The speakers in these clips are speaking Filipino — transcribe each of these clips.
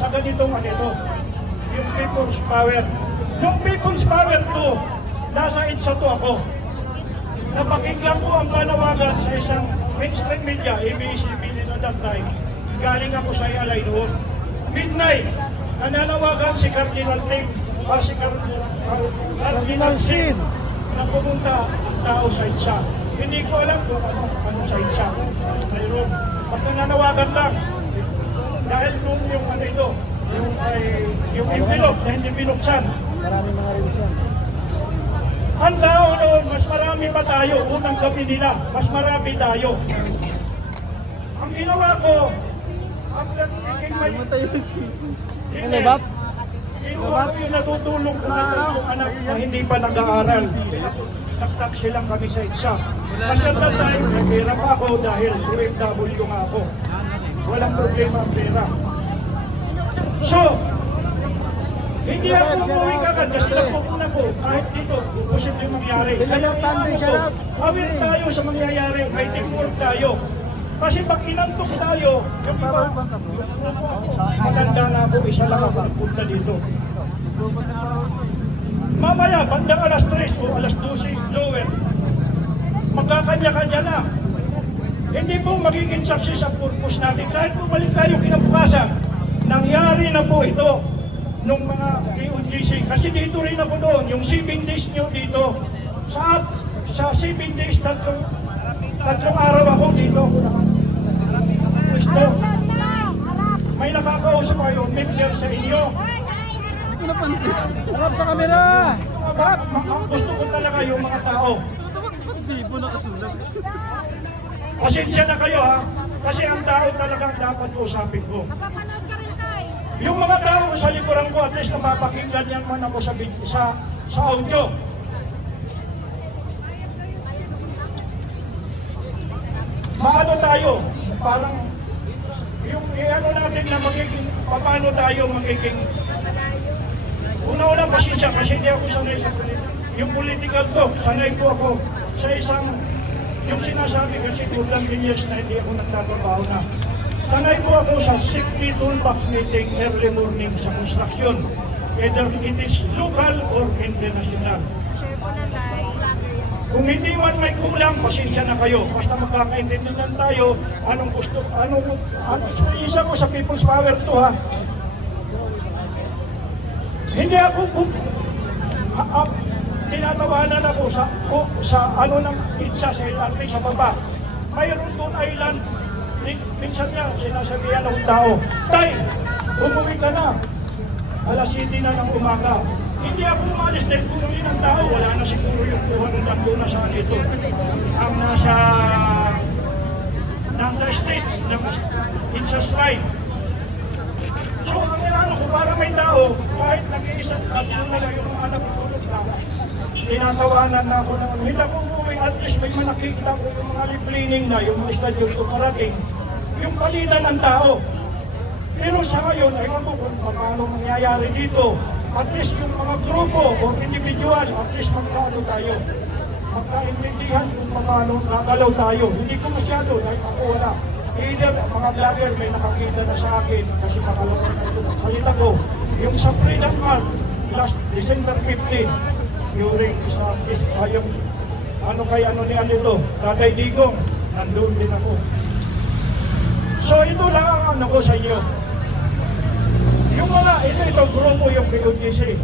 sa ganitong ano yung People's Power. Yung People's Power 2, nasa EDSA 2 ako. Napakinggan ko ang panawagan sa isang mainstream media, ABS-CBN at that time. Galing ako sa IALay noon. Midnight, nananawagan si Cardinal Tim, o si Cardinal, Cardinal Sin, na pumunta ang tao sa EDSA. Hindi ko alam kung ano, ano sa EDSA. Mayroon. Basta nanawagan lang. Dahil noon yung ano ito, yung, ay, yung envelope na hindi binuksan. Maraming mga revision. Ang tao noon, mas marami pa tayo. Unang gabi nila, mas marami tayo. Ang ginawa ko, after making my Ano kinuha ko yung natutulong ko na tatlong anak na hindi pa nag-aaral. Taktak silang kami sa isa. Mas at that time, nagpira pa ako dahil OFW nga ako. Walang problema ang pera. So, hindi ako umuwi kagad kasi nagpupuna ko kahit dito, posible mangyari. Kaya inaano ko, aware tayo sa mangyayari, may teamwork tayo. Kasi pag inantok tayo, yung iba, maganda na ako, isa lang ako nagpunta dito. Mamaya, bandang alas 3 o alas 12, lower, magkakanya-kanya na. Hindi po magiging saksi sa purpose natin. Kahit bumalik tayo kinabukasan, nangyari na po ito nung mga KOGC. Kasi dito rin ako doon, yung 7 days nyo dito. Sa, sa 7 days, tatlong, tatlong araw ako dito ako naman. Pwesto. May nakakausap kayo, member sa inyo. Harap sa ma- ang gusto ko talaga yung mga tao. Hindi po nakasulat. Pasensya na kayo ha, kasi ang tao talagang dapat usapin ko. Yung mga tao sa likuran ko, at least napapakinggan niyan man ako sa, sa, sa audio. Maano tayo, parang yung ano natin na magiging, paano tayo magiging Una-una pasensya kasi hindi ako sanay sa polit- yung political talk. Sanay po ako sa isang yung sinasabi kasi for 10 years na hindi ako nagtatrabaho na. Sanay po ako sa safety toolbox meeting every morning sa construction. Either it is local or international. Kung hindi man may kulang, pasensya na kayo. Basta magkakaintindihan tayo, anong gusto, anong, ang isa ko sa People's Power to ha. Hindi ako, ha- ha- tinatawanan ako sa, o, sa ano ng pizza sa LRT sa baba. Mayroon doon island, Min- minsan niya sinasabihan ng tao, Tay, umuwi ka na. Alas 7 na ng umaga. Hindi ako umalis dahil puro yun ang tao. Wala na siguro yung 200 doon na sa ito. Ang nasa nasa states, ng, it's a strike. So, ang ano ko, para may tao, kahit nag-iisang tatlo nila yung anak ko na, tinatawanan na ako ng. Hindi ako umuwi, at least may manakikita ko yung mga liplining na, yung mga stadion ko parating, yung palitan ng tao. Pero sa ngayon, aywan ko kung paano mangyayari dito. At least yung mga grupo o individual, at least magkaano tayo. Magkaintindihan kung paano nagalaw tayo. Hindi ko masyado dahil ako wala. Either mga vlogger may nakakita na sa akin kasi makalawa sa ito magsalita ko. Yung sa Freedom March, last December 15, during sa is, ah, yung ano kay ano ni ano ito, Tatay Digong, nandun din ako. So ito lang ang ano ko sa inyo. Yung mga, ito, ito, grupo yung KOGC.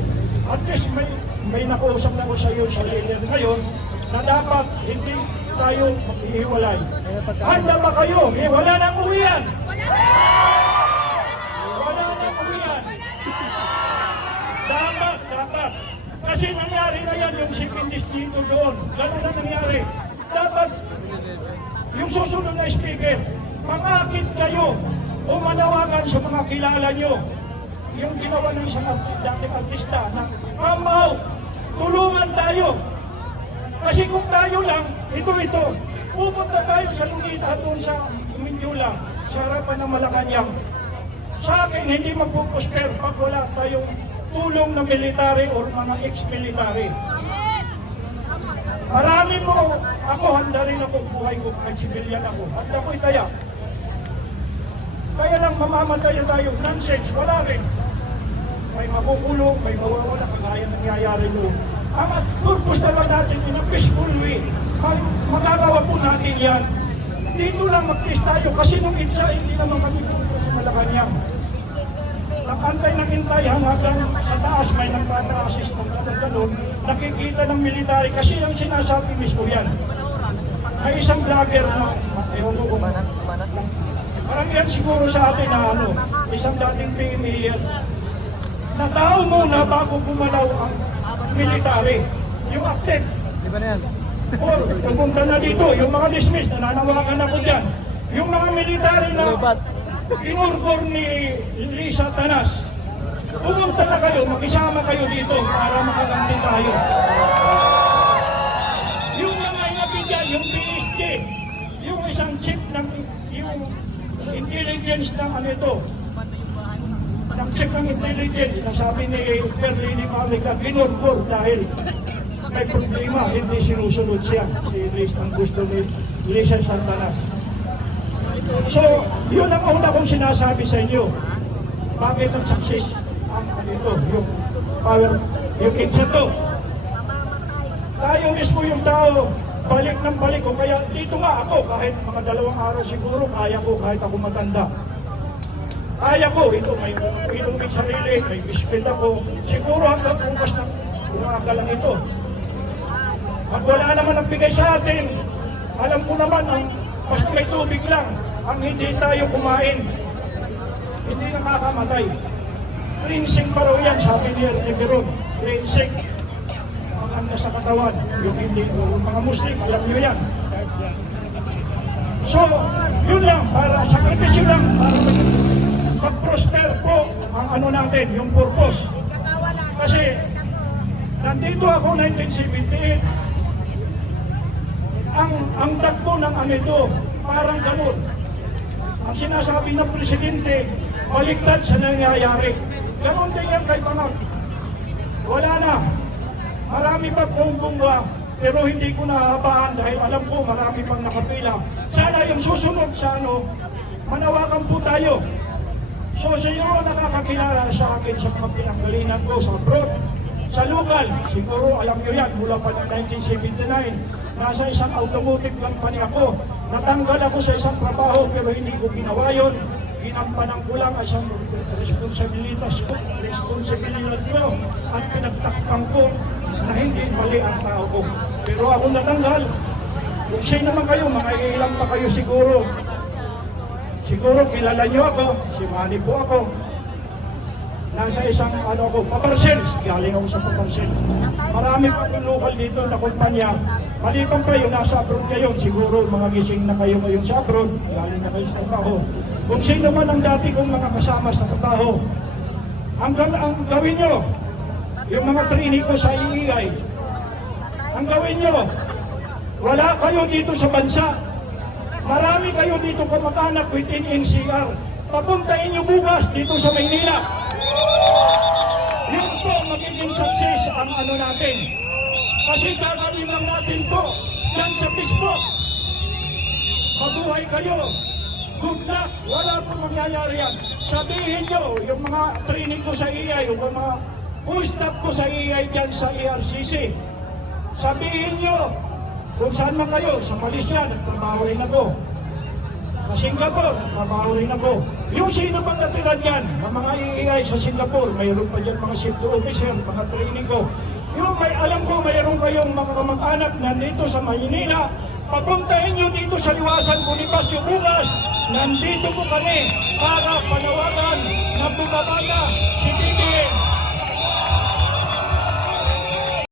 At least may, may nakausap na ko sa iyo sa leader ngayon na dapat hindi tayo maghihiwalay. Handa ba kayo? Eh, wala nang uwian. Wala nang uwian. Dapat, dapat. Kasi nangyari na yan yung sipindis dito doon. Ganun na nangyari. Dapat yung susunod na speaker, mangakit kayo o manawagan sa mga kilala nyo. Yung ginawa ng isang dating artista na, Mamaw, tulungan tayo. Kasi kung tayo lang, ito, ito, pupunta tayo sa Lunita doon sa Mindula, sa harapan ng Malacanang. Sa akin, hindi magpupusper pag wala tayong tulong na military or mga ex-military. Marami po, ako handa rin ako buhay ko kahit civilian ako. Handa ko'y kaya. Kaya lang mamamatay tayo. Nonsense, wala rin. May makukulong, may mawawala, kagaya nangyayari noon. Ang purpose na lang natin in a peaceful way. Mag magagawa po natin yan. Dito lang mag-test tayo kasi nung itsa, hindi naman kami pumunta sa Malacanang. Nakantay ng hintay hanggang sa taas may nagpata-assist ng ganun nakikita ng military kasi ang sinasabi mismo yan. May isang vlogger na, ewan ko kung Parang yan siguro sa atin na ano, isang dating yan. Na tao muna bago gumalaw ang military. Yung active. Di ba na yan? Or pumunta na dito, yung mga dismiss, nananawagan ako dyan. Yung mga military na. Inurgor ni Lisa Tanas, pumunta na kayo, makisama kayo dito para makaganti tayo. Yung mga inabigyan, yung PSG, yung isang chip ng yung intelligence ng ano ito, ng chip ng intelligence, na sabi ni Berlini Marica, ginurgor dahil may problema, hindi sinusunod siya. Si Liz, ang gusto ni Lisa Santanas. So, yun ang una kong sinasabi sa inyo. Bakit ang success ang ano ito, yung power, yung itsa to. Tayo mismo yung tao, balik ng balik ko. Kaya dito nga ako, kahit mga dalawang araw siguro, kaya ko kahit ako matanda. Kaya ko, ito, may inumin sarili, may bispit ako. Siguro hanggang bukas ng umaga lang ito. Pag wala naman ang bigay sa atin, alam ko naman, ang, basta may tubig lang, ang hindi tayo kumain, hindi nakakamatay. Cleansing pa raw yan, sabi ni Leberon. Cleansing. Maganda sa katawan. Yung hindi, yung mga Muslim, alam nyo yan. So, yun lang, para sakripisyo lang, para mag- mag-prosper po ang ano natin, yung purpose. Kasi, nandito ako 1978, ang ang takbo ng ano ito, parang ganun. Ang sinasabi ng presidente, baliktad sa nangyayari. Ganon din yan kay Pangag. Wala na. Marami pa pong bunga, pero hindi ko nahabaan dahil alam ko marami pang nakapila. Sana yung susunod sa ano, manawagan po tayo. So sino ang nakakakilala sa akin sa mga pinanggalingan ko sa abroad? Sa lugal, siguro alam nyo yan, mula pa ng 1979, nasa isang automotive company ako. Natanggal ako sa isang trabaho pero hindi ko ginawa yun. Ginampanan ko lang as ang responsibilitas ko, responsibilidad ko at pinagtakpan ko na hindi mali ang tao ko. Pero ako natanggal. Kung sino naman kayo, mga ilang pa kayo siguro, Siguro kilala niyo ako, si Manny po ako. Nasa isang ano ako, paparsels. Galing ako sa paparsels. Marami pa yung local dito na kumpanya. Maliban kayo, nasa abroad kayo. Siguro mga gising na kayo ngayon sa abroad. Galing na kayo sa trabaho. Kung sino man ang dati kong mga kasama sa trabaho, ang, ang gawin nyo, yung mga trainee ko sa EEI, ang gawin nyo, wala kayo dito sa bansa. Marami kayo dito kamag-anak within NCR. Papuntahin nyo bukas dito sa Maynila. Yun po magiging success ang ano natin. Kasi gagawin lang natin to yan sa Facebook. Mabuhay kayo. Good luck. Wala po mangyayari yan. Sabihin nyo, yung mga training ko sa EI, yung mga staff ko sa EI dyan sa ERCC. Sabihin nyo, kung saan man kayo, sa Malaysia, nagtrabaho rin ako. Singapore, trabaho rin ako. Yung sino bang natira dyan, ng mga EEI sa Singapore, mayroon pa dyan mga shift officer, mga training ko. Yung may alam ko, mayroon kayong mga kamag-anak nandito sa Maynila, papuntahin nyo dito sa Liwasan Bonifacio bukas, nandito po kami para panawagan na tumabata si BBM